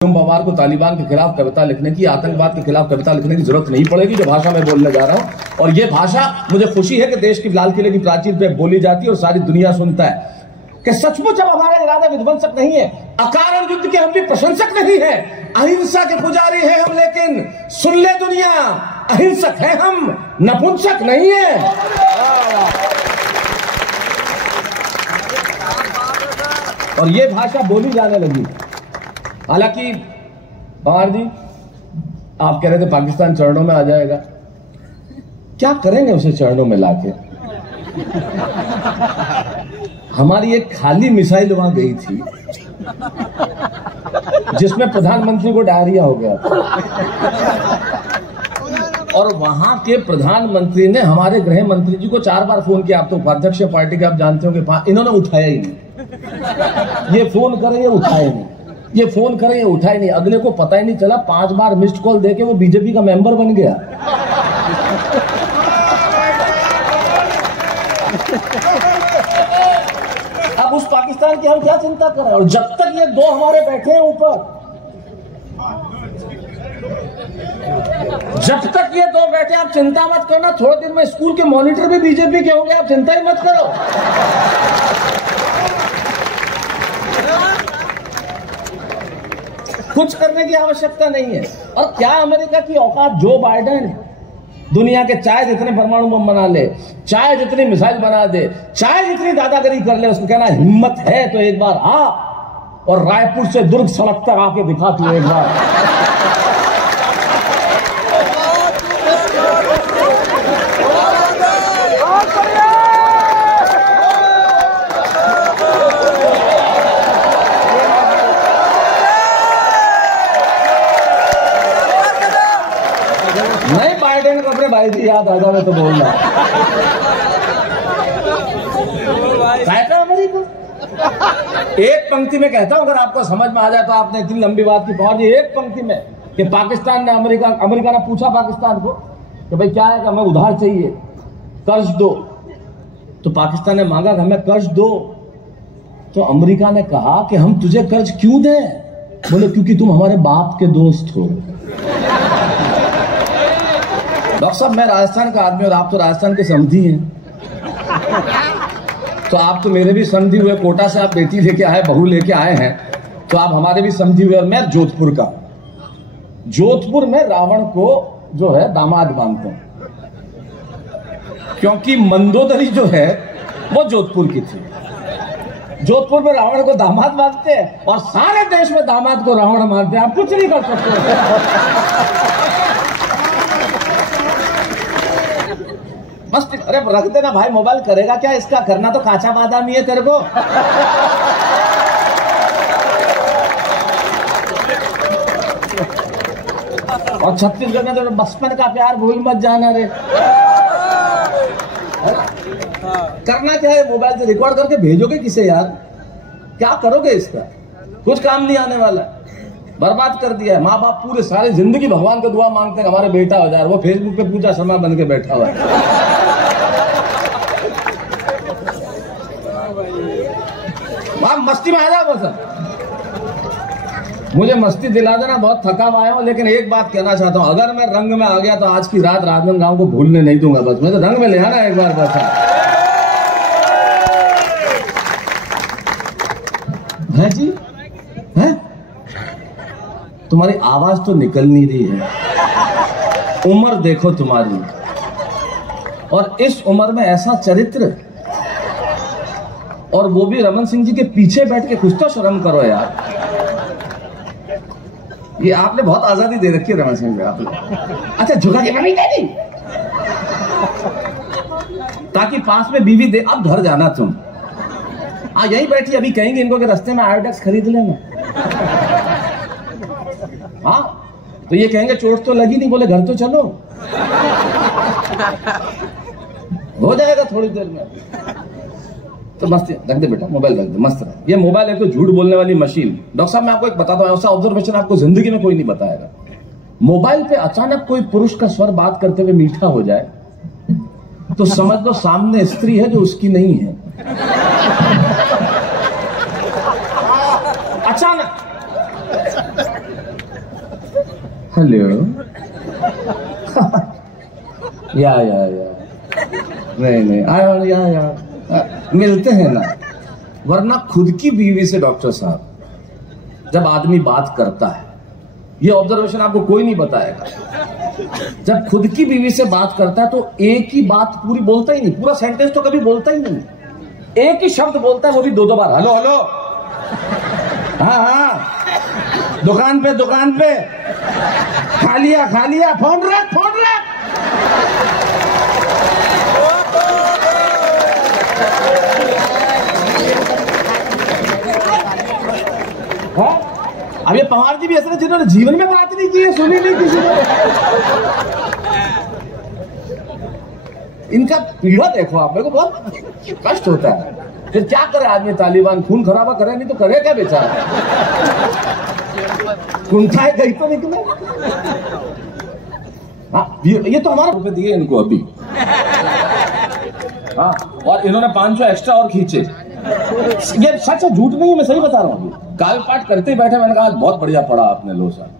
पवार को तालिबान के खिलाफ कविता लिखने की, आतंकवाद के खिलाफ कविता लिखने की जरूरत नहीं पड़ेगी, जो भाषा मैं बोलने जा रहा हूं। और ये भाषा मुझे खुशी है कि देश की लाल किले की प्राचीर पे बोली जाती है और सारी दुनिया सुनता है कि सचमुच अब हमारे इरादे विध्वंसक नहीं है, अकारण युद्ध के हम भी प्रशंसक नहीं है, अहिंसा के पुजारी हैं हम, लेकिन सुन ले दुनिया, अहिंसक है हम, नपुंसक नहीं है। और ये भाषा बोली जाने लगी। हालांकि पवार जी, आप कह रहे थे पाकिस्तान चरणों में आ जाएगा, क्या करेंगे उसे चरणों में लाके? हमारी एक खाली मिसाइल वहां गई थी जिसमें प्रधानमंत्री को डायरिया हो गया था और वहां के प्रधानमंत्री ने हमारे गृह मंत्री जी को 4 बार फोन किया। आप तो उपाध्यक्ष पार्टी के, आप जानते हो कि इन्होंने उठाया ही नहीं। ये फोन करे, ये उठाए नहीं, ये फोन करें, ये उठाए नहीं। अगले को पता ही नहीं चला, 5 बार मिस्ड कॉल देके वो बीजेपी का मेंबर बन गया। अब उस पाकिस्तान की हम क्या चिंता करें? और जब तक ये 2 हमारे बैठे हैं ऊपर, जब तक ये 2 बैठे, आप चिंता मत करना। थोड़े दिन में स्कूल के मॉनिटर भी बीजेपी के होंगे, आप चिंता ही मत करो। कुछ करने की आवश्यकता नहीं है। और क्या अमेरिका की औकात? जो बाइडेन दुनिया के चाहे जितने परमाणु बम बना ले, चाहे जितनी मिसाइल बना दे, चाहे जितनी दादागिरी कर ले, उसको कहना हिम्मत है तो एक बार आ और रायपुर से दुर्ग सड़क तक आके दिखा तू एक बार। नहीं, बाइडेन को अपने भाई जी याद आ जाए तो बोल रहा अमेरिका। एक पंक्ति में कहता हूं, अगर आपको समझ में आ जाए तो। आपने इतनी लंबी बात की पहुंच, एक पंक्ति में कि पाकिस्तान ने अमेरिका ने पूछा पाकिस्तान को कि भाई क्या है कि हमें उधार चाहिए, कर्ज दो। तो पाकिस्तान ने मांगा कि हमें कर्ज दो। तो अमेरिका ने कहा कि हम तुझे कर्ज क्यों दें? बोले क्योंकि तुम हमारे बाप के दोस्त हो। डॉक्टर साहब, मैं राजस्थान का आदमी और आप तो राजस्थान के समधी हैं, तो आप तो मेरे भी समधी हुए। कोटा से आप बेटी लेके आए, बहू लेके आए हैं, तो आप हमारे भी समधी हुए। और मैं जोधपुर का, जोधपुर में रावण को जो है दामाद मानते हैं, क्योंकि मंदोदरी जो है वो जोधपुर की थी। जोधपुर में रावण को दामाद मानते हैं और सारे देश में दामाद को रावण मानते हैं। आप कुछ नहीं कर सकते। मस्त। अरे रख देना भाई, मोबाइल करेगा क्या इसका? करना तो काचा बादाम ही है तेरे को। और छत्तीसगढ़ में तो बचपन का प्यार भूल मत जाना रे। करना क्या है? मोबाइल से रिकॉर्ड करके भेजोगे किसे यार? क्या करोगे इसका? कुछ काम नहीं आने वाला। बर्बाद कर दिया है। माँ बाप पूरे सारी जिंदगी भगवान को दुआ मांगते हैं हमारे बेटा हो जाए, वो फेसबुक पे पूजा शर्मा बन के बैठा हुआ है। आप मस्ती में आ जाओ बस। मुझे मस्ती दिला देना, बहुत थका आया हूं। लेकिन एक बात कहना चाहता हूं, अगर मैं रंग में आ गया तो आज की रात राजनांदगांव को भूलने नहीं दूंगा। बस मैं तो रंग में ले आना एक बार बस। है जी, है? तुम्हारी आवाज तो निकल नहीं रही है। उम्र देखो तुम्हारी, और इस उम्र में ऐसा चरित्र, और वो भी रमन सिंह जी के पीछे बैठ के। कुछ तो शर्म करो यार। ये आपने बहुत आजादी दे रखी है रमन सिंह जी आपने। अच्छा, झुका के नहीं दे दी ताकि पास में बीवी दे। अब घर जाना तुम, यही बैठी। अभी कहेंगे इनको कि रास्ते में आयोडेक्स खरीद लेना। हाँ, तो ये कहेंगे चोट तो लगी नहीं, बोले घर तो चलो। हो जाएगा थोड़ी देर में। तो मस्त रख दे बेटा, मोबाइल रख दे, मस्त रह। ये मोबाइल है तो झूठ बोलने वाली मशीन। डॉक्टर साहब, मैं आपको एक बताता हूं, ऐसा ऑब्जर्वेशन आपको जिंदगी में कोई नहीं बताएगा। मोबाइल पे अचानक कोई पुरुष का स्वर बात करते हुए मीठा हो जाए तो समझ लो सामने स्त्री है जो उसकी नहीं है। अचानक हेलो या नहीं आया या मिलते हैं ना। वरना खुद की बीवी से डॉक्टर साहब जब आदमी बात करता है, ये ऑब्जर्वेशन आपको कोई नहीं बताएगा, जब खुद की बीवी से बात करता है तो एक ही बात पूरी बोलता ही नहीं, पूरा सेंटेंस तो कभी बोलता ही नहीं, एक ही शब्द बोलता है, वो भी दो बार। हेलो हेलो, हाँ दुकान पे खा लिया फोन रख। अब ये पवार जी भी ऐसे जिन्होंने जीवन में बात नहीं की है, सुनी नहीं किसी ने। इनका पीड़ा देखो आप, मेरे को बहुत कष्ट होता है। फिर क्या करे आदमी, तालिबान खून खराबा करे, नहीं तो करे क्या बेचारा, कुंठाए गई तो निकले। हाँ ये तो हमारा रुपए दिए इनको अभी, हाँ, और इन्होंने 500 एक्स्ट्रा और खींचे। ये सच है, झूठ नहीं है, मैं सही बता रहा हूँ। काव्य पाठ करते ही बैठे, मैंने कहा बहुत बढ़िया पढ़ा आपने लो साहब।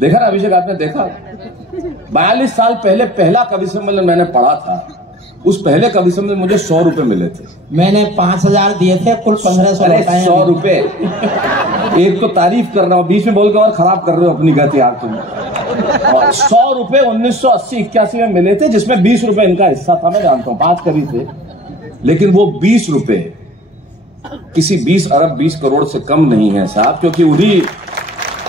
देखा ना अभिषेक, आपने देखा 42 साल पहले पहला कवि सम्मेलन मैंने पढ़ा था, उस पहले कवि सम्मेलन मुझे 100 रुपए मिले थे। मैंने 5000 दिए थे, कुल 1500। 100 रुपए, एक तो तारीफ कर रहा हूँ, बीच में बोल के और खराब कर रहे हो अपनी गति यार तुम। 100 रुपए 1980-81 में मिले थे, जिसमें 20 रुपए इनका हिस्सा था। मैं जानता हूँ 5 कवि थे, लेकिन वो 20 रुपए किसी 20 अरब 20 करोड़ से कम नहीं है साहब, क्योंकि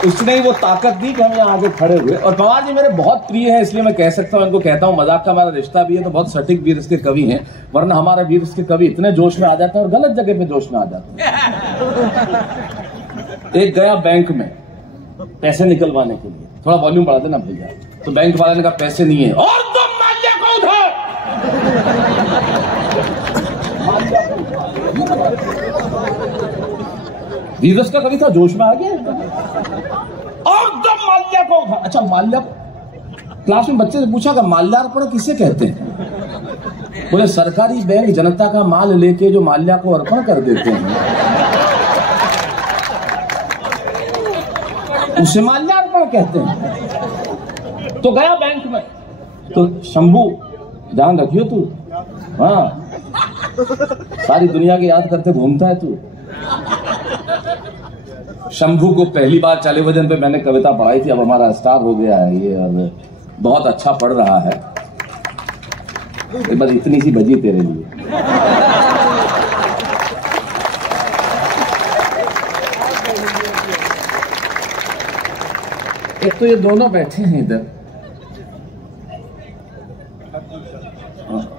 उसने ही वो ताकत दी कि हम यहाँ आगे खड़े हुए। और पवार जी मेरे बहुत प्रिय हैं, इसलिए मैं कह सकता हूँ, इनको कहता हूँ, मजाक का हमारा रिश्ता भी है, तो बहुत सटीक वीर के कवि हैं। वरना हमारे वीर के कवि इतने जोश में आ जाते हैं और गलत जगह पे जोश में आ जाते हैं। एक गया बैंक में पैसे निकलवाने के लिए, थोड़ा वॉल्यूम बढ़ा देना भैया, तो बैंक वाले ने कहा पैसे नहीं है, और तुम माल्य को उधर। वीरस का कवि था, जोश में आ गया, और तुम माल्या को उधर। अच्छा माल्या, क्लास में बच्चे से पूछा कि माल्यार्पण किसे कहते हैं? बोले सरकारी बैंक जनता का माल लेके जो माल्या को अर्पण कर देते हैं उसे माल्यार्पण कहते हैं। तो गया बैंक में, तो शंभू ध्यान रखियो तू, हाँ सारी दुनिया की याद करते घूमता है तू। शंभू को पहली बार टेलीविजन पे मैंने कविता पढ़ाई थी, अब हमारा स्टार हो गया है ये, और बहुत अच्छा पढ़ रहा है। बस इतनी सी बजी तेरे लिए। एक तो ये दोनों बैठे हैं इधर,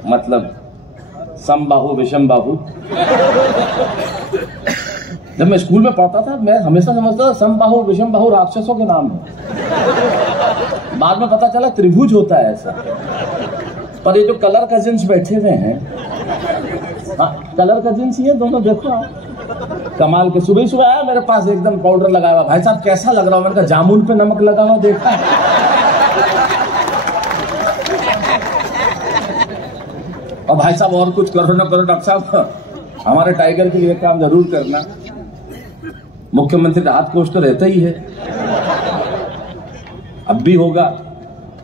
मतलब समबाहु विषमबाहु। जब मैं स्कूल में पढ़ता था, मैं हमेशा समझता था समबाहु विषमबाहु राक्षसों के नाम है। बाद में पता चला त्रिभुज होता है ऐसा। पर ये जो कलर कजिन्स बैठे हुए हैं, हाँ कलर कजिन्स ये दोनों, देखो आप कमाल के। सुबह सुबह आया मेरे पास एकदम पाउडर लगाया हुआ, भाई साहब कैसा लग रहा हूं? मैंने कहा जामुन पे नमक लगा हुआ देखा। और भाई साहब और कुछ करो ना करो, डॉक्टर साहब हमारे टाइगर के लिए काम जरूर करना। मुख्यमंत्री राहत कोष तो रहता ही है, अब भी होगा।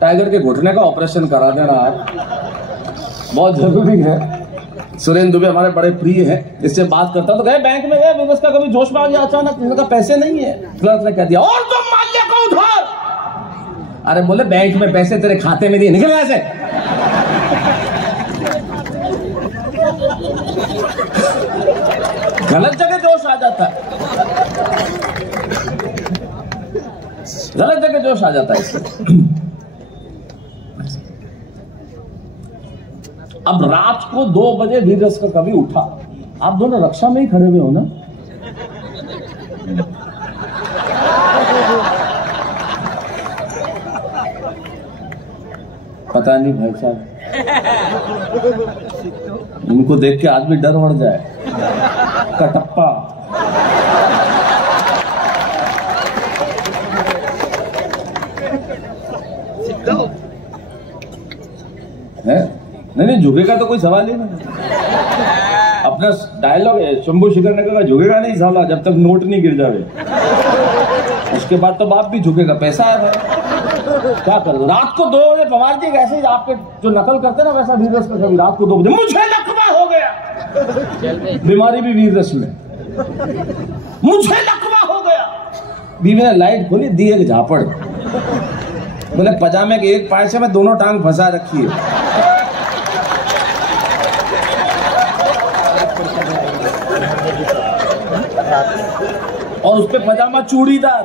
टाइगर के घुटने का ऑपरेशन करा देना आप, बहुत जरूरी है। सुरेंद्र दुबे हमारे बड़े प्रिय हैं, इससे बात करता तो गए बैंक में, गए बिजनेस का कभी जोश में आ गया अचानक, उनका पैसे नहीं है, क्लर्क ने कह दिया और तुम माल्य को उधार। अरे बोले बैंक में पैसे तेरे खाते में दिए, निकल यहाँ से। गलत जगह जोश आ जाता है, गलत जगह जोश आ जाता है इससे। अब रात को 2 बजे वीरस का कवि उठा, आप दोनों रक्षा में ही खड़े हुए हो ना? पता नहीं भाई साहब, इनको देख के आदमी डर बढ़ जाए। कटप्पा है? नहीं झुकेगा तो कोई सवाल ही नहीं। अपना डायलॉग है, शंभू शिखर ने कहा झुकेगा नहीं साला जब तक नोट नहीं गिर जावे। उसके बाद तो बाप भी झुकेगा, पैसा है भाई। क्या कर दो, रात को 2 बजे पवार जी ऐसे ही आपके जो नकल करते ना वैसा वीर रस में कभी रात को 2 बजे मुझे लकवा हो गया, बीमारी भी वीर रस में, मुझे लकवा हो गया। बीवी ने लाइट खोली, दी एक झापड़, बोले पजामे के एक पाय से मैं दोनों टांग फंसा रखी है। और उस पे पजामा चूड़ीदार।